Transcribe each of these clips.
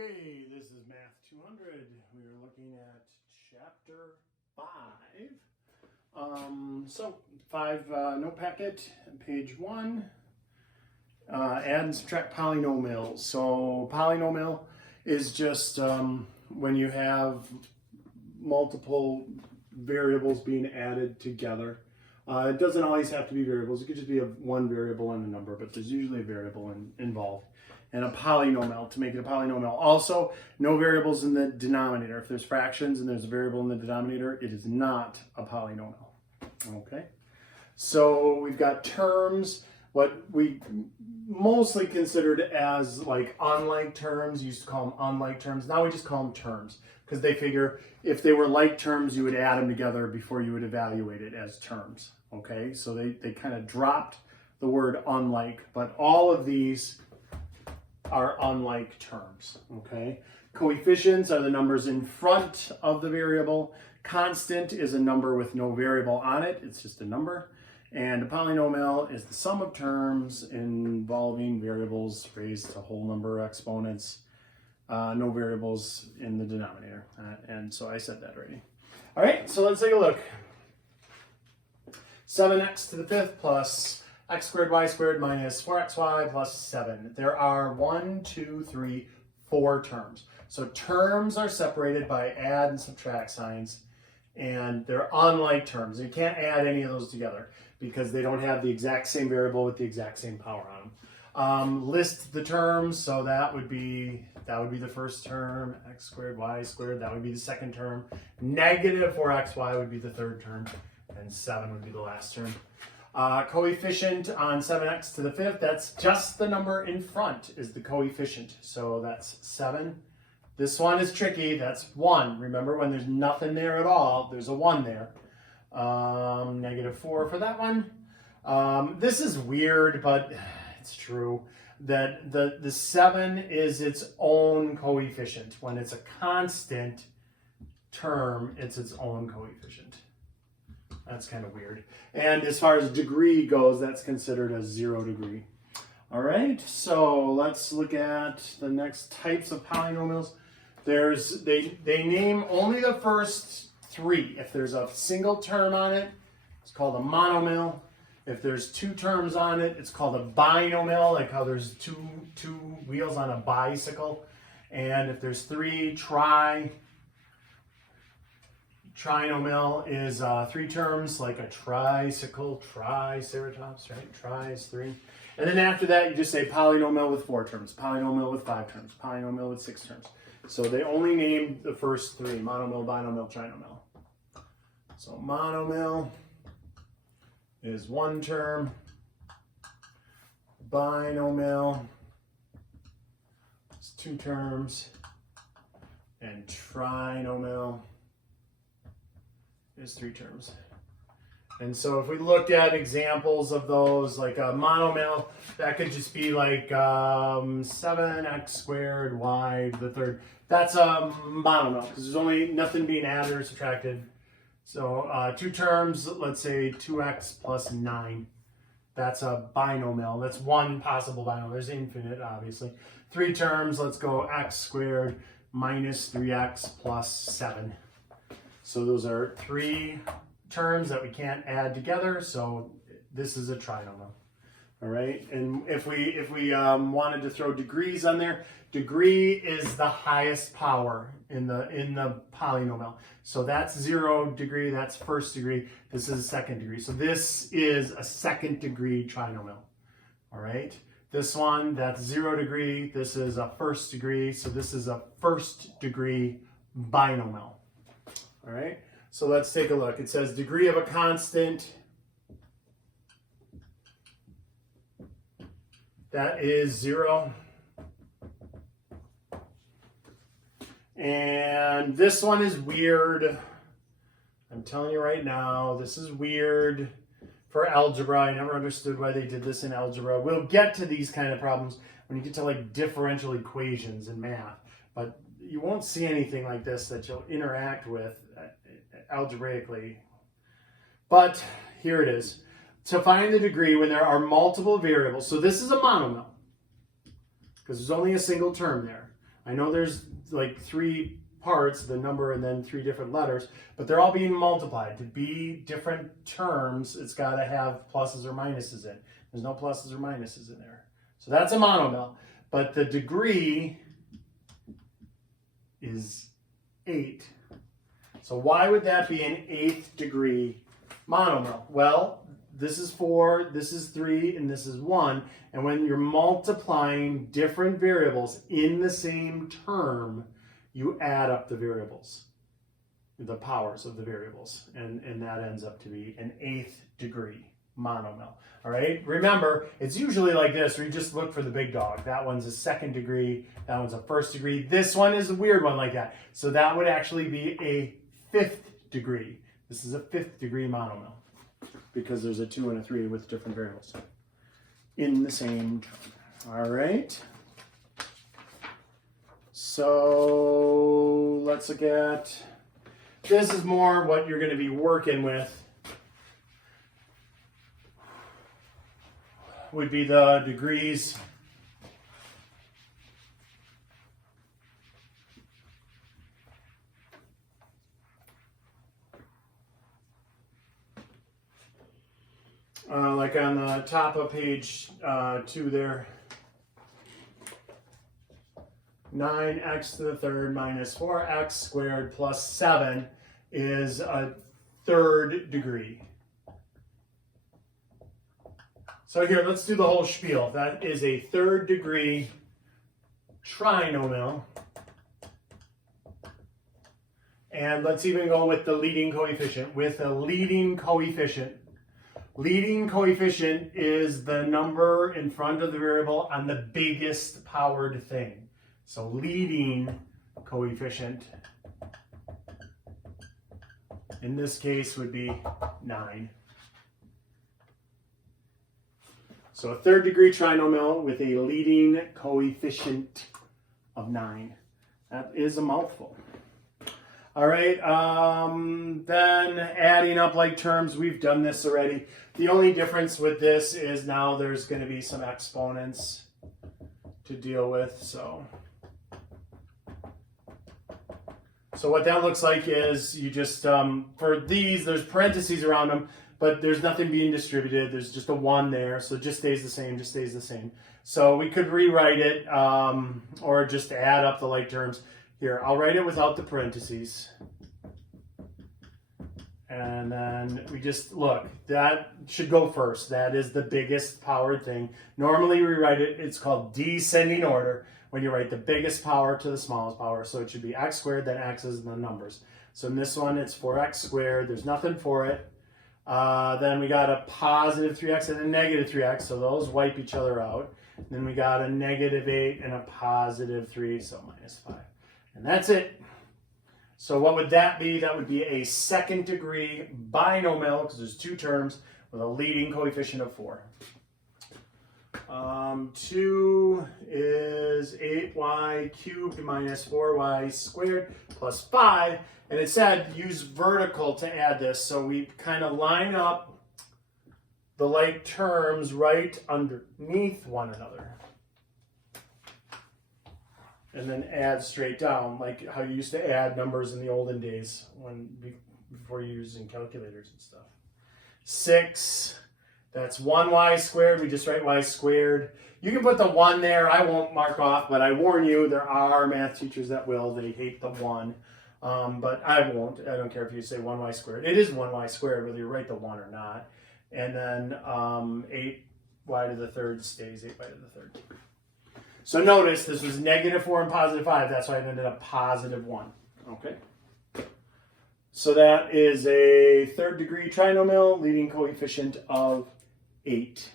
Okay, this is Math 200. We are looking at Chapter 5. Note packet, page 1. Add and subtract polynomials. So polynomial is just when you have multiple variables being added together. It doesn't always have to be variables. It could just be one variable and a number, but there's usually a variable involved. And a polynomial, to make it a polynomial. Also, no variables in the denominator. If there's fractions and there's a variable in the denominator, it is not a polynomial. Okay? So we've got terms, what we mostly considered as like unlike terms. Used to call them unlike terms. Now we just call them terms because they figure if they were like terms, you would add them together before you would evaluate it as terms. Okay? So they kind of dropped the word unlike, but all of these are unlike terms, okay? Coefficients are the numbers in front of the variable. Constant is a number with no variable on it. It's just a number. And a polynomial is the sum of terms involving variables raised to whole number exponents. No variables in the denominator. And so I said that already. All right, so let's take a look. 7x to the fifth plus x squared y squared minus 4xy plus 7. There are 4 terms. So terms are separated by add and subtract signs, and they're unlike terms. You can't add any of those together because they don't have the exact same variable with the exact same power on them. List the terms, so that would be the first term, x squared y squared, that would be the second term. Negative 4xy would be the third term, and 7 would be the last term. Coefficient on 7x to the fifth, that's just the number in front is the coefficient. So that's 7. This one is tricky, that's 1. Remember, when there's nothing there at all, there's a 1 there. Negative 4 for that one. This is weird, but it's true that the 7 is its own coefficient. When it's a constant term, it's its own coefficient. That's kind of weird. And as far as degree goes, that's considered a 0 degree. All right, so let's look at the next types of polynomials. They name only the first 3. If there's a single term on it, it's called a monomial. If there's 2 terms on it, it's called a binomial, like how there's two wheels on a bicycle. And if there's 3, trinomial is 3 terms, like a tricycle, triceratops, right? Tri is 3. And then after that, you just say polynomial with 4 terms, polynomial with 5 terms, polynomial with 6 terms. So they only name the first 3, monomial, binomial, trinomial. So monomial is 1 term, binomial is 2 terms, and trinomial is 3 terms. And so if we look at examples of those, like a monomial, that could just be like 7x squared y to the third. That's a monomial because there's only nothing being added or subtracted. So 2 terms, let's say 2x plus 9. That's a binomial. That's one possible binomial. There's infinite, obviously. 3 terms, let's go x squared minus 3x plus 7. So those are 3 terms that we can't add together. So this is a trinomial. All right. And if we wanted to throw degrees on there, degree is the highest power in the polynomial. So that's 0 degree. That's first degree. This is a second degree. So this is a second degree trinomial. All right. This one, that's 0 degree. This is a first degree. So this is a first degree binomial. All right, so let's take a look. It says degree of a constant. That is 0. And this one is weird. I'm telling you right now, this is weird for algebra. I never understood why they did this in algebra. We'll get to these kind of problems when you get to like differential equations in math. But you won't see anything like this that you'll interact with algebraically. But here it is. To find the degree when there are multiple variables. So this is a monomial because there's only a single term there. I know there's like 3 parts, the number and then 3 different letters, but they're all being multiplied. To be different terms, it's got to have pluses or minuses in. There's no pluses or minuses in there. So that's a monomial. But the degree is 8. So why would that be an 8th degree monomial? Well, this is 4, this is 3, and this is 1. And when you're multiplying different variables in the same term, you add up the variables, the powers of the variables, and that ends up to be an 8th degree monomial. All right, remember, it's usually like this, where you just look for the big dog. That one's a 2nd degree, that one's a 1st degree. This one is a weird one like that. So that would actually be a 5th degree. This is a 5th degree monomial, because there's a 2 and a 3 with different variables in the same term. All right. So let's look at, this is more what you're going to be working with, would be the degrees. Like on the top of page 2 there. 9x to the 3rd minus 4x squared plus 7 is a 3rd degree. So here, let's do the whole spiel. That is a 3rd degree trinomial. And let's even go with the leading coefficient. With a leading coefficient. Leading coefficient is the number in front of the variable on the biggest powered thing. So leading coefficient in this case would be 9. So a 3rd degree trinomial with a leading coefficient of 9. That is a mouthful. All right, then adding up like terms, we've done this already. The only difference with this is now there's going to be some exponents to deal with. So what that looks like is you just, for these, there's parentheses around them, but there's nothing being distributed. There's just a 1 there, so it just stays the same, just stays the same. So we could rewrite it, or just add up the like terms. Here, I'll write it without the parentheses. And then we just, look, that should go first. That is the biggest powered thing. Normally we write it, it's called descending order, when you write the biggest power to the smallest power. So it should be x squared, then x's, and then numbers. So in this one, it's 4x squared. There's nothing for it. Then we got a positive 3x and a negative 3x, so those wipe each other out. Then we got a negative 8 and a positive 3, so minus 5. And that's it. So what would that be? That would be a 2nd degree binomial, because there's 2 terms with a leading coefficient of 4. 2 is 8y cubed minus 4y squared plus 5. And it said use vertical to add this. So we kind of line up the like terms right underneath one another. And then add straight down, like how you used to add numbers in the olden days before you were using calculators and stuff. 6, that's 1y squared. We just write y squared. You can put the 1 there. I won't mark off, but I warn you, there are math teachers that will. They hate the 1. But I won't. I don't care if you say 1y squared. It is 1y squared, whether you write the 1 or not. And then 8y to the 3rd stays 8y to the 3rd. So notice this was negative 4 and positive 5. That's why it ended up positive 1. Okay. So that is a 3rd degree trinomial, leading coefficient of 8.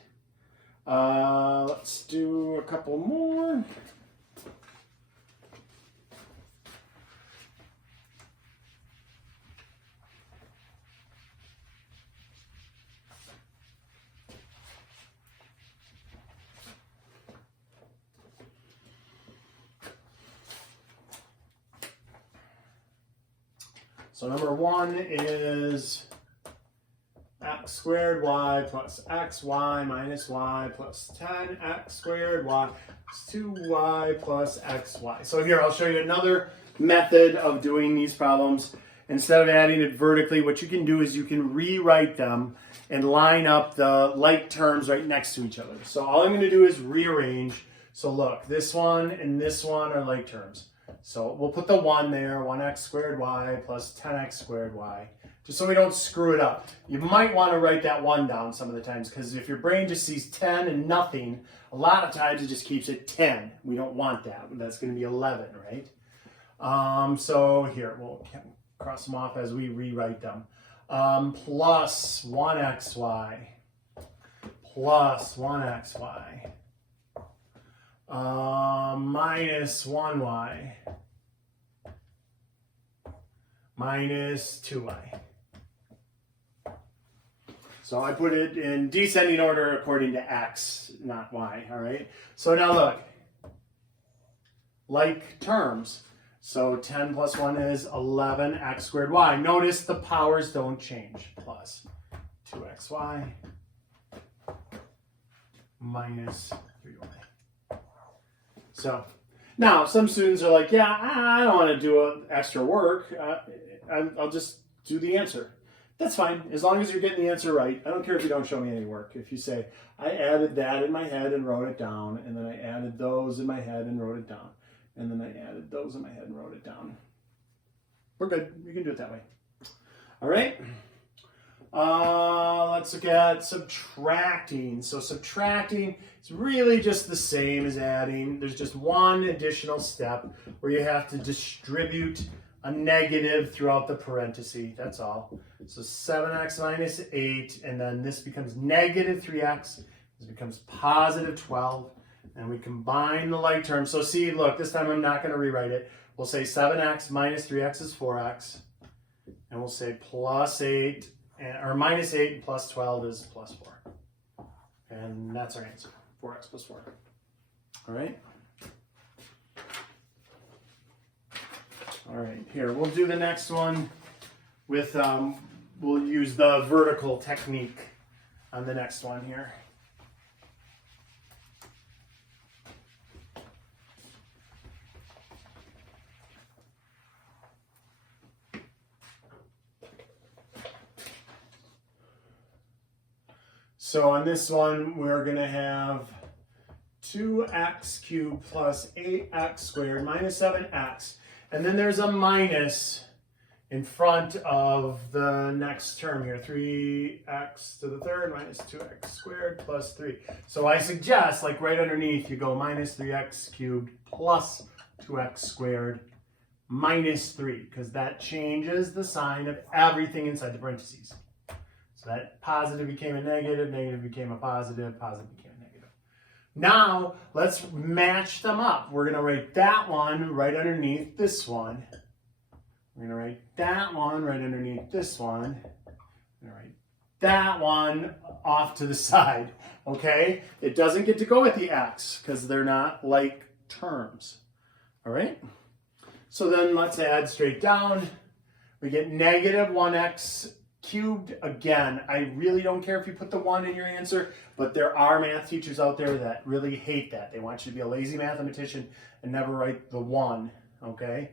Let's do a couple more. So number 1 is x squared y plus xy minus y plus 10x squared y 2y plus xy. So here, I'll show you another method of doing these problems. Instead of adding it vertically, what you can do is you can rewrite them and line up the like terms right next to each other. So all I'm going to do is rearrange. So look, this one and this one are like terms. So we'll put the 1 there, 1x squared y plus 10x squared y, just so we don't screw it up. You might want to write that 1 down some of the times, because if your brain just sees 10 and nothing, a lot of times it just keeps it 10. We don't want that. That's going to be 11, right? So here, we'll cross them off as we rewrite them. Plus 1xy plus 1xy minus 1y minus 2y. So I put it in descending order according to x, not y, all right? So now look, like terms. So 10 plus 1 is 11x squared y. Notice the powers don't change. Plus 2xy minus 3y. So now some students are like, yeah, I don't want to do extra work. I'll just do the answer. That's fine, as long as you're getting the answer right. I don't care if you don't show me any work. If you say, I added that in my head and wrote it down, and then I added those in my head and wrote it down, and then I added those in my head and wrote it down, we're good. You can do it that way. All right. Let's look at subtracting. So subtracting is really just the same as adding. There's just one additional step where you have to distribute a negative throughout the parenthesis. That's all. So 7x minus 8, and then this becomes negative 3x. This becomes positive 12. And we combine the like terms. So see, look, this time I'm not going to rewrite it. We'll say 7x minus 3x is 4x. And we'll say plus 8, or minus 8 and plus 12 is plus 4. And that's our answer, 4x plus 4. All right? All right, here, we'll do the next one with, we'll use the vertical technique on the next one here. So on this one, we're going to have 2x cubed plus 8x squared minus 7x. And then there's a minus in front of the next term here. 3x to the third minus 2x squared plus 3. So I suggest, like right underneath, you go minus 3x cubed plus 2x squared minus 3, because that changes the sign of everything inside the parentheses. So that positive became a negative, negative became a positive, positive became a negative. Now, let's match them up. We're going to write that one right underneath this one. We're going to write that one right underneath this one. We're going to write that one off to the side, okay? It doesn't get to go with the x because they're not like terms, all right? So then let's add straight down. We get negative 1x cubed. Again, I really don't care if you put the 1 in your answer, but there are math teachers out there that really hate that. They want you to be a lazy mathematician and never write the 1, okay?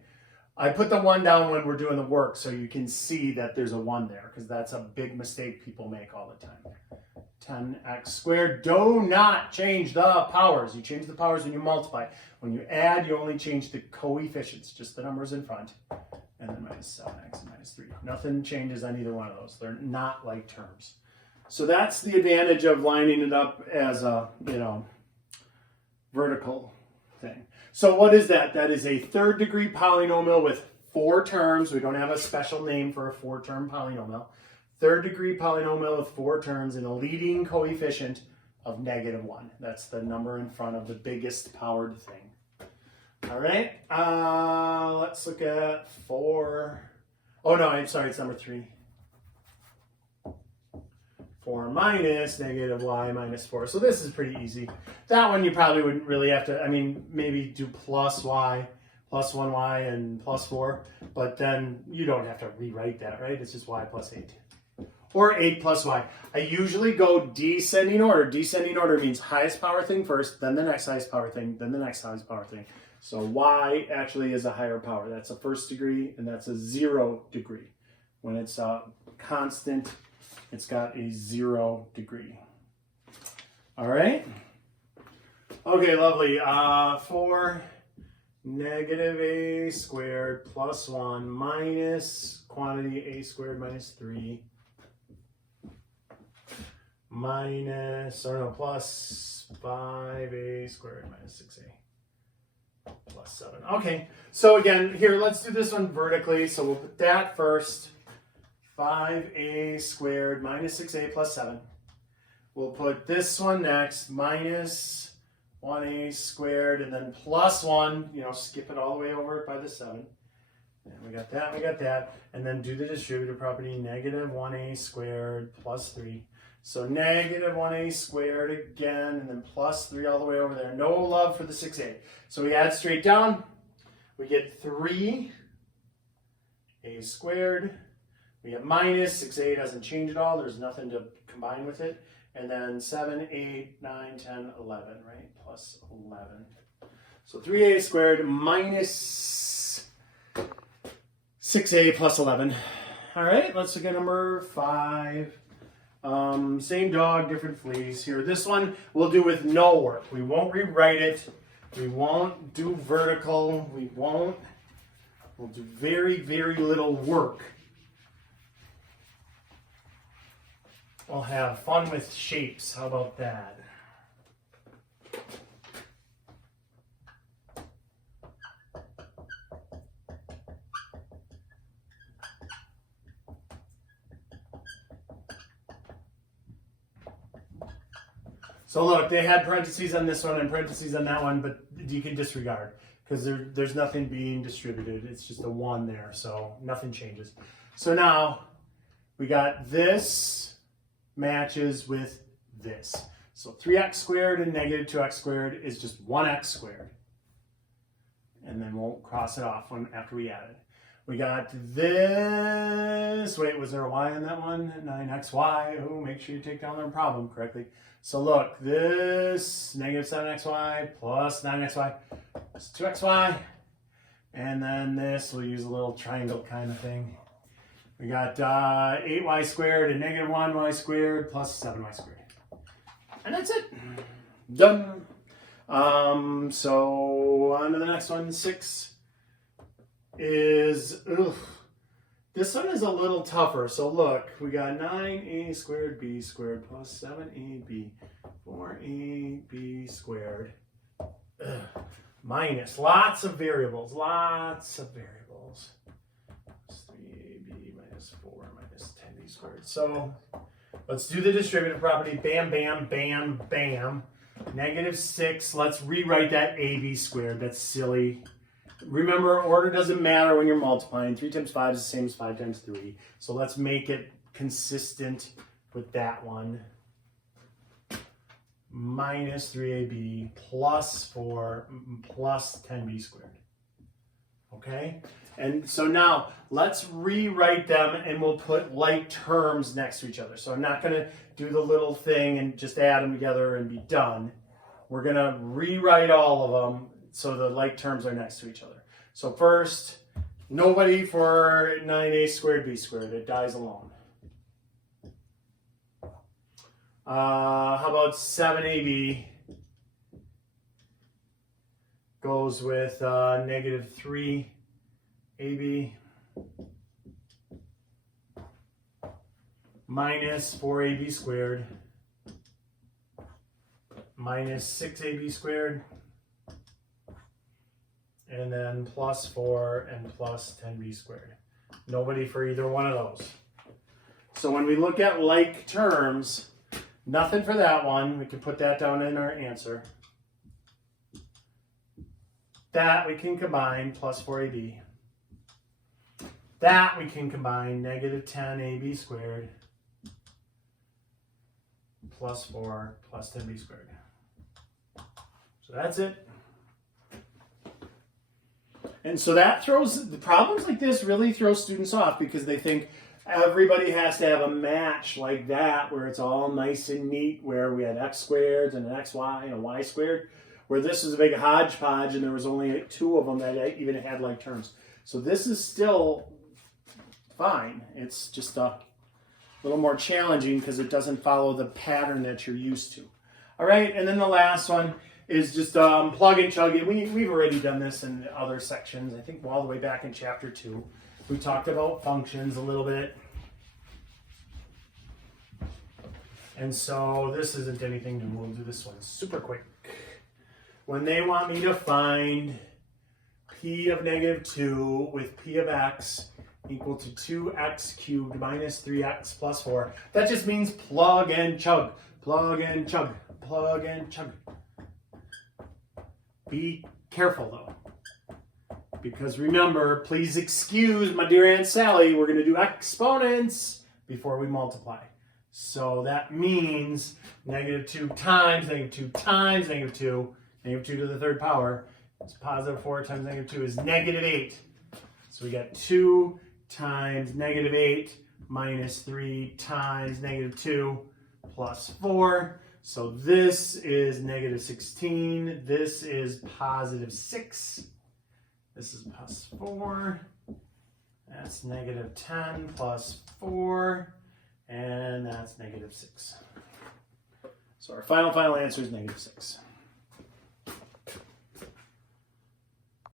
I put the 1 down when we're doing the work so you can see that there's a 1 there, because that's a big mistake people make all the time. 10x squared. Do not change the powers. You change the powers when you multiply. When you add, you only change the coefficients, just the numbers in front. And then minus 7x and minus 3. Nothing changes on either one of those. They're not like terms. So that's the advantage of lining it up as a, vertical thing. So what is that? That is a third degree polynomial with 4 terms. We don't have a special name for a 4-term polynomial. Third degree polynomial with 4 terms and a leading coefficient of -1. That's the number in front of the biggest powered thing. All right, let's look at 4. Oh no, I'm sorry, it's number 3. 4 minus -y minus 4. So this is pretty easy. That one you probably wouldn't really have to, maybe do plus y, plus 1y, and plus 4. But then you don't have to rewrite that, right? It's just y plus 8. or 8 plus y. I usually go descending order. Descending order means highest power thing first, then the next highest power thing, then the next highest power thing. So y actually is a higher power. That's a first degree, and that's a 0 degree. When it's a constant, it's got a 0 degree. All right? Okay, lovely. For negative a squared plus 1 minus quantity a squared minus 3 minus, or no, plus 5a squared minus 6a plus 7. Okay, so again, here, let's do this one vertically. So we'll put that first. 5a squared minus 6a plus 7. We'll put this one next, minus 1a squared, and then plus 1, skip it all the way over by the 7. And we got that, and then do the distributive property, negative 1a squared plus 3. So negative 1a squared again, and then plus 3 all the way over there. No love for the 6a. So we add straight down. We get 3a squared. We have minus 6a, doesn't change at all. There's nothing to combine with it. And then 7, 8, 9, 10, 11, right? Plus 11. So 3a squared minus 6a plus 11. All right, let's look at number 5. Same dog, different fleas here. This one we'll do with no work. We won't rewrite it. We won't do vertical. We'll do very, very little work. We'll have fun with shapes. How about that? So look, they had parentheses on this one and parentheses on that one, but you can disregard because there's nothing being distributed. It's just a 1 there, so nothing changes. So now we got this matches with this. So 3x squared and negative 2x squared is just 1x squared. And then we'll cross it off after we add it. We got this. Wait, was there a y on that one? 9xy. Oh, make sure you take down the problem correctly. So look, this negative 7xy plus 9xy is 2xy. And then this, we'll use a little triangle kind of thing. We got 8y squared and negative 1y squared plus 7y squared. And that's it. Done. So on to the next one. 6 is, this one is a little tougher. So look, we got 9a squared b squared plus 7ab 4ab squared minus lots of variables. 3ab minus 4 minus 10b squared. So let's do the distributive property. Bam, bam, bam, bam. Negative 6. Let's rewrite that ab squared. That's silly. Remember, order doesn't matter when you're multiplying. 3 times 5 is the same as 5 times 3. So let's make it consistent with that one. Minus 3ab plus 4 plus 10b squared. Okay? And so now let's rewrite them and we'll put like terms next to each other. So I'm not going to do the little thing and just add them together and be done. We're going to rewrite all of them so the like terms are next to each other. So first, nobody for 9a squared b squared. It dies alone. How about 7ab goes with negative 3ab minus 4ab squared minus 6ab squared, and then plus 4 and plus 10b squared. Nobody for either one of those. So when we look at like terms, nothing for that one. We can put that down in our answer. That we can combine, plus 4ab. That we can combine, negative 10ab squared plus 4 plus 10b squared. So that's it. And so that throws, the problems like this really throw students off because they think Everybody has to have a match like that where it's all nice and neat, where we had x squared and an xy and a y squared, where this is a big hodgepodge and there was only 2 of them that even had like terms. So this is still fine. It's just a little more challenging because it doesn't follow the pattern that you're used to. All right, and then the last one is just plug and chug it. We've already done this in other sections. I think all the way back in chapter 2. We talked about functions a little bit. And so this isn't anything new. We'll do this one super quick. When they want me to find p of negative 2 with p of x equal to 2x cubed minus 3x plus 4, that just means plug and chug, plug and chug, plug and chug. Be careful though. Because remember, please excuse my dear Aunt Sally, we're going to do exponents before we multiply. So that means negative 2 times negative 2 times negative 2, negative 2 to the 3rd power. It's positive 4 times negative 2 is negative 8. So we got 2 times negative 8 minus 3 times negative 2 plus 4. So this is negative 16. This is positive 6. This is plus 4. That's negative 10 plus 4. And that's negative 6. So our final answer is negative 6.